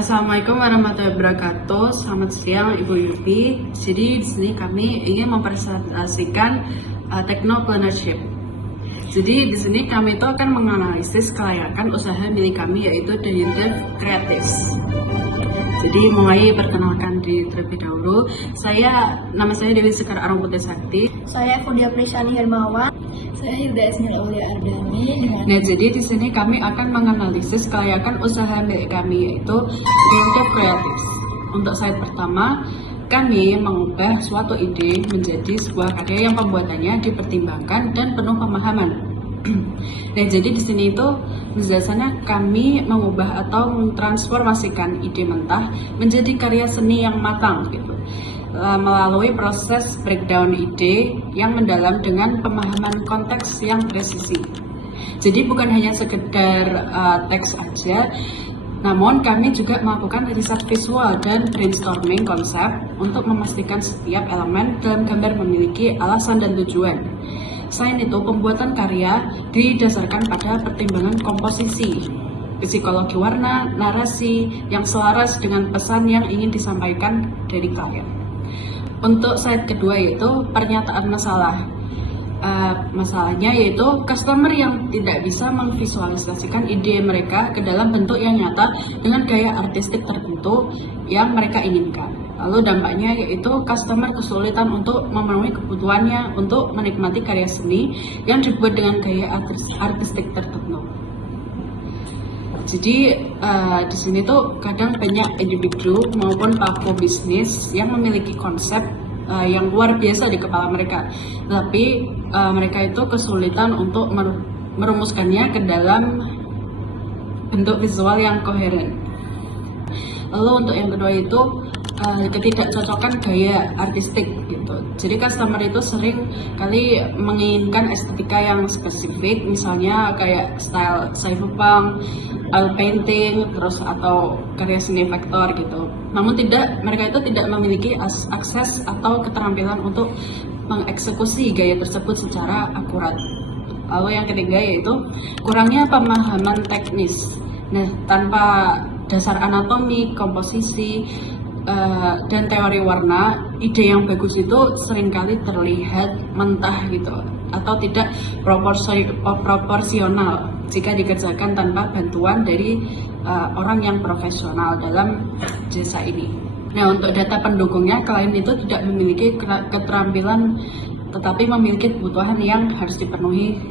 Assalamualaikum warahmatullahi wabarakatuh. Selamat siang Ibu Yupi. Jadi di sini kami ingin mempresentasikan technopreneurship. Jadi di sini kami itu akan menganalisis kelayakan usaha milik kami, yaitu Dayandev Creatives. Jadi mulai perkenalkan terlebih dahulu. Nama saya Dewi Sekar Arung Putih Sakti. Saya Fudia Prishani Hermawan. Saya Hilda Esmil Aulia Ardani. Nah, jadi di sini kami akan menganalisis kelayakan usaha milik kami, yaitu Dayandev Creatives. Untuk slide pertama, kami mengubah suatu ide menjadi sebuah karya yang pembuatannya dipertimbangkan dan penuh pemahaman. Nah, jadi di sini itu biasanya kami mengubah atau mentransformasikan ide mentah menjadi karya seni yang matang gitu, melalui proses breakdown ide yang mendalam dengan pemahaman konteks yang presisi. Jadi bukan hanya sekedar teks aja, namun kami juga melakukan riset visual dan brainstorming konsep untuk memastikan setiap elemen dalam gambar memiliki alasan dan tujuan. Selain itu, pembuatan karya didasarkan pada pertimbangan komposisi, psikologi warna, narasi yang selaras dengan pesan yang ingin disampaikan dari klien. Untuk slide kedua yaitu pernyataan masalah. Masalahnya yaitu customer yang tidak bisa memvisualisasikan ide mereka ke dalam bentuk yang nyata dengan gaya artistik tertentu yang mereka inginkan. Lalu dampaknya yaitu customer kesulitan untuk memenuhi kebutuhannya untuk menikmati karya seni yang dibuat dengan gaya artistik tertentu. Jadi di sini tuh kadang banyak individu maupun pelaku bisnis yang memiliki konsep yang luar biasa di kepala mereka, tapi mereka itu kesulitan untuk merumuskannya ke dalam bentuk visual yang koheren. Lalu untuk yang kedua itu ketidakcocokan gaya artistik gitu. Jadi customer itu sering kali menginginkan estetika yang spesifik, misalnya kayak style cyberpunk, oil painting, terus atau karya seni vektor gitu. Namun mereka itu tidak memiliki akses atau keterampilan untuk mengeksekusi gaya tersebut secara akurat. Lalu yang ketiga yaitu kurangnya pemahaman teknis. Nah, tanpa dasar anatomi, komposisi, dan teori warna, ide yang bagus itu seringkali terlihat mentah gitu atau tidak proporsional jika dikerjakan tanpa bantuan dari orang yang profesional dalam jasa ini. Nah, untuk data pendukungnya, klien itu tidak memiliki keterampilan tetapi memiliki kebutuhan yang harus dipenuhi,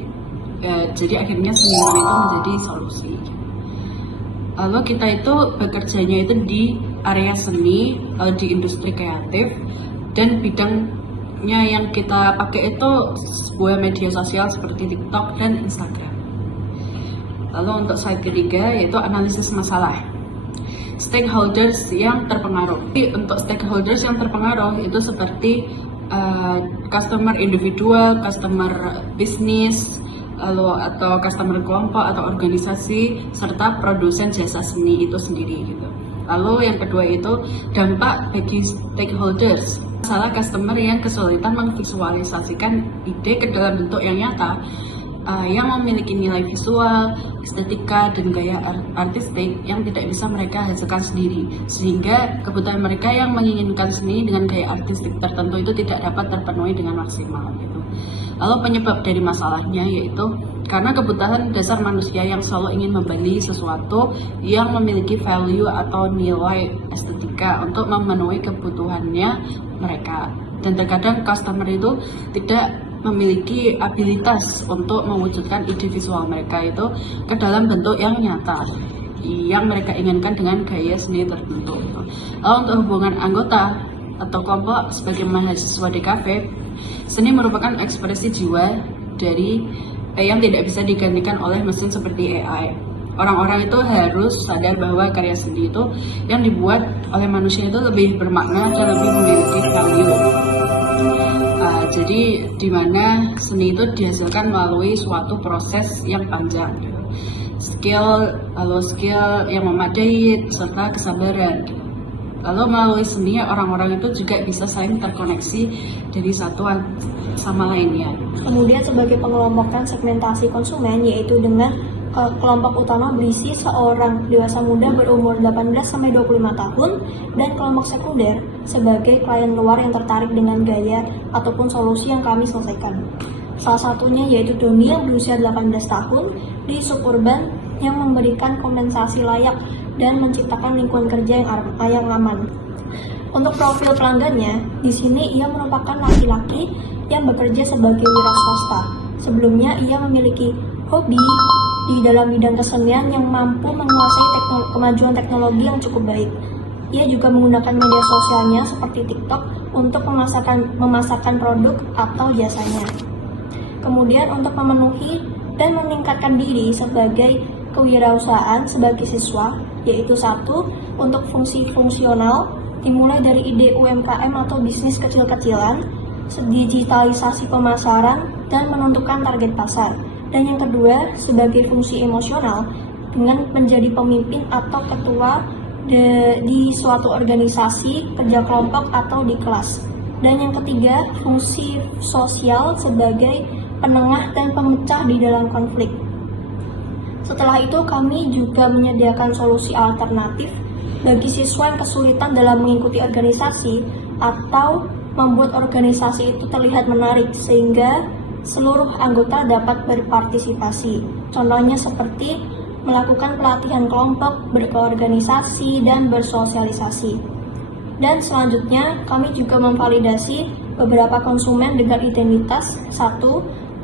jadi akhirnya seniman itu menjadi solusi. Lalu kita itu bekerjanya itu di area seni, di industri kreatif, dan bidangnya yang kita pakai itu sebuah media sosial seperti TikTok dan Instagram. Lalu untuk slide ketiga yaitu analisis masalah. Stakeholders yang terpengaruh. Untuk stakeholders yang terpengaruh itu seperti customer individual, customer bisnis, lalu atau customer kelompok atau organisasi, serta produsen jasa seni itu sendiri gitu. Lalu yang kedua itu dampak bagi stakeholders. Masalah customer yang kesulitan memvisualisasikan ide ke dalam bentuk yang nyata, yang memiliki nilai visual, estetika, dan gaya artistik yang tidak bisa mereka hasilkan sendiri, sehingga kebutuhan mereka yang menginginkan seni dengan gaya artistik tertentu itu tidak dapat terpenuhi dengan maksimal gitu. Lalu penyebab dari masalahnya yaitu karena kebutuhan dasar manusia yang selalu ingin membeli sesuatu yang memiliki value atau nilai estetika untuk memenuhi kebutuhannya mereka, dan terkadang customer itu tidak memiliki abilitas untuk mewujudkan ide visual mereka itu ke dalam bentuk yang nyata yang mereka inginkan dengan gaya seni tertentu. Lalu untuk hubungan anggota atau kelompok sebagai mahasiswa di kafe, seni merupakan ekspresi jiwa dari yang tidak bisa digantikan oleh mesin seperti AI. Orang-orang itu harus sadar bahwa karya seni itu yang dibuat oleh manusia itu lebih bermakna dan lebih memiliki value. Jadi di mana seni itu dihasilkan melalui suatu proses yang panjang, skill yang memadai serta kesabaran. Lalu melalui seni orang-orang itu juga bisa saling terkoneksi dari satuan sama lainnya. Kemudian sebagai pengelompokan segmentasi konsumen yaitu dengan Kelompok utama berisi seorang dewasa muda berumur 18-25 tahun dan kelompok sekunder sebagai klien luar yang tertarik dengan gaya ataupun solusi yang kami selesaikan. Salah satunya yaitu Doni yang berusia 18 tahun di suburban yang memberikan kompensasi layak dan menciptakan lingkungan kerja yang aman. Untuk profil pelanggannya, di sini ia merupakan laki-laki yang bekerja sebagai wira swasta. Sebelumnya ia memiliki hobi di dalam bidang kesenian yang mampu menguasai kemajuan teknologi yang cukup baik. Ia juga menggunakan media sosialnya seperti TikTok untuk memasarkan produk atau jasanya. Kemudian untuk memenuhi dan meningkatkan diri sebagai kewirausahaan sebagai siswa, yaitu 1. Untuk fungsi fungsional, dimulai dari ide UMKM atau bisnis kecil-kecilan, digitalisasi pemasaran, dan menentukan target pasar. Dan yang kedua, sebagai fungsi emosional, dengan menjadi pemimpin atau ketua di suatu organisasi, kerja kelompok, atau di kelas. Dan yang ketiga, fungsi sosial sebagai penengah dan pemecah di dalam konflik. Setelah itu, kami juga menyediakan solusi alternatif bagi siswa yang kesulitan dalam mengikuti organisasi atau membuat organisasi itu terlihat menarik sehingga seluruh anggota dapat berpartisipasi. Contohnya seperti melakukan pelatihan kelompok, berorganisasi, dan bersosialisasi. Dan selanjutnya, kami juga memvalidasi beberapa konsumen dengan identitas 1.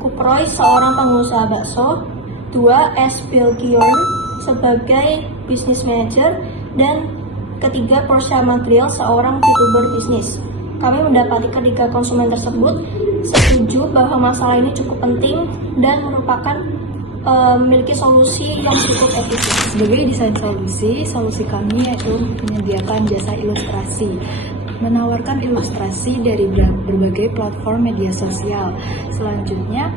Kuproy, seorang pengusaha bakso, 2. S. Pilkiorn sebagai business manager, dan ketiga, Porsche Material, seorang VTuber bisnis. Kami mendapati ketiga konsumen tersebut setuju bahwa masalah ini cukup penting dan merupakan memiliki solusi yang cukup efisien. Sebagai desain solusi kami yaitu menyediakan jasa ilustrasi, menawarkan ilustrasi dari berbagai platform media sosial. Selanjutnya,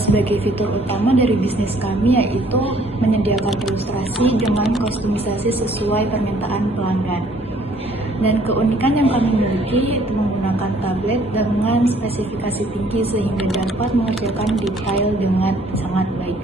sebagai fitur utama dari bisnis kami yaitu menyediakan ilustrasi dengan kostumisasi sesuai permintaan pelanggan. Dan keunikan yang kami miliki yaitu menggunakan tablet dengan spesifikasi tinggi sehingga dapat mengerjakan detail dengan sangat baik.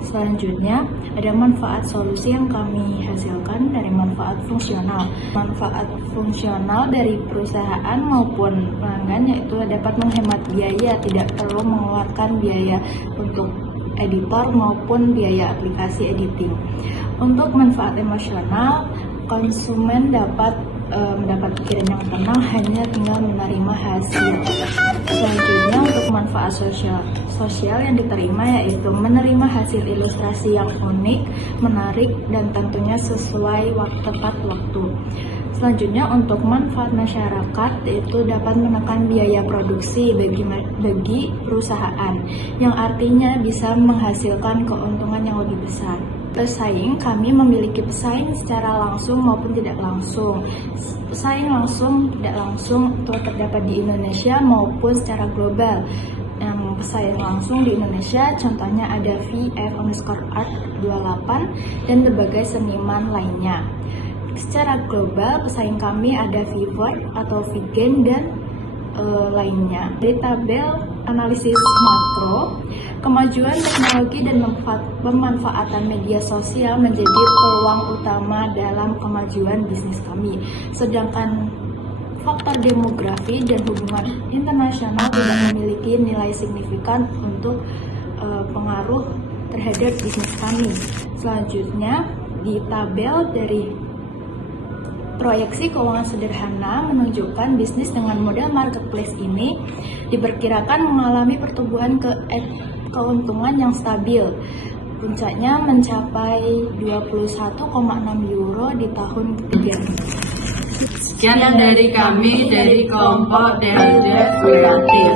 Selanjutnya, ada manfaat solusi yang kami hasilkan dari manfaat fungsional. Manfaat fungsional dari perusahaan maupun pelanggan yaitu dapat menghemat biaya, tidak perlu mengeluarkan biaya untuk editor maupun biaya aplikasi editing. Untuk manfaat emosional, konsumen dapat mendapat pikiran yang tenang, hanya tinggal menerima hasil. Selanjutnya, untuk manfaat sosial yang diterima yaitu menerima hasil ilustrasi yang unik, menarik, dan tentunya sesuai tepat waktu. Selanjutnya, untuk manfaat masyarakat yaitu dapat menekan biaya produksi bagi perusahaan, yang artinya bisa menghasilkan keuntungan yang lebih besar. Pesaing, kami memiliki pesaing secara langsung maupun tidak langsung. Pesaing langsung, tidak langsung itu terdapat di Indonesia maupun secara global. Yang pesaing langsung di Indonesia contohnya ada VF_art28 dan berbagai seniman lainnya. Secara global, pesaing kami ada Vivord atau Vigen dan lainnya. Dari tabel analisis makro, kemajuan teknologi dan pemanfaatan media sosial menjadi peluang utama dalam kemajuan bisnis kami. Sedangkan faktor demografi dan hubungan internasional tidak memiliki nilai signifikan untuk pengaruh terhadap bisnis kami. Selanjutnya, di tabel dari proyeksi keuangan sederhana menunjukkan bisnis dengan model marketplace ini diperkirakan mengalami pertumbuhan keuntungan yang stabil. Puncaknya mencapai 21,6 euro di tahun ketiga. Sekian dari kami dari kelompok DHD Kreatif.